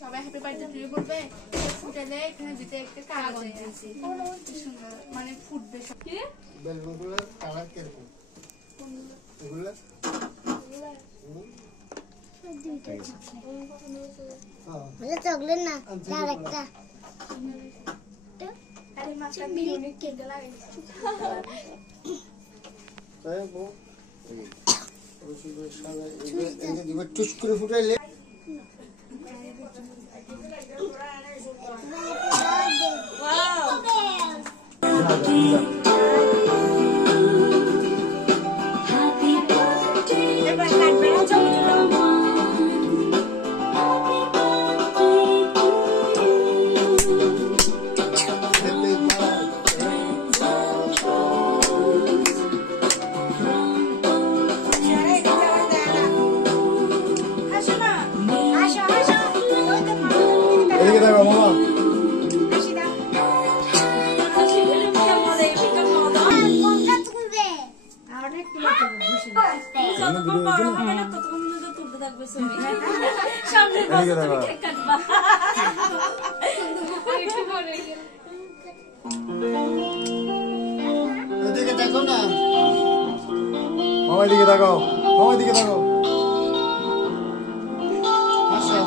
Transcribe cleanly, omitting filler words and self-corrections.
সবাই happy birthday to you বলবে, ফুটালে এখানে দিতে একটা কাগজ দিয়েছি, সুন্দর মানে ফুটবে সব। কি বেলুনগুলোর কালার কিরকম এগুলো? চকলেট না আর একটা টুস করে ফুটাইলে দেখো না, মামার দিকে তাকাও, মামার দিকে তাকাও। আচ্ছা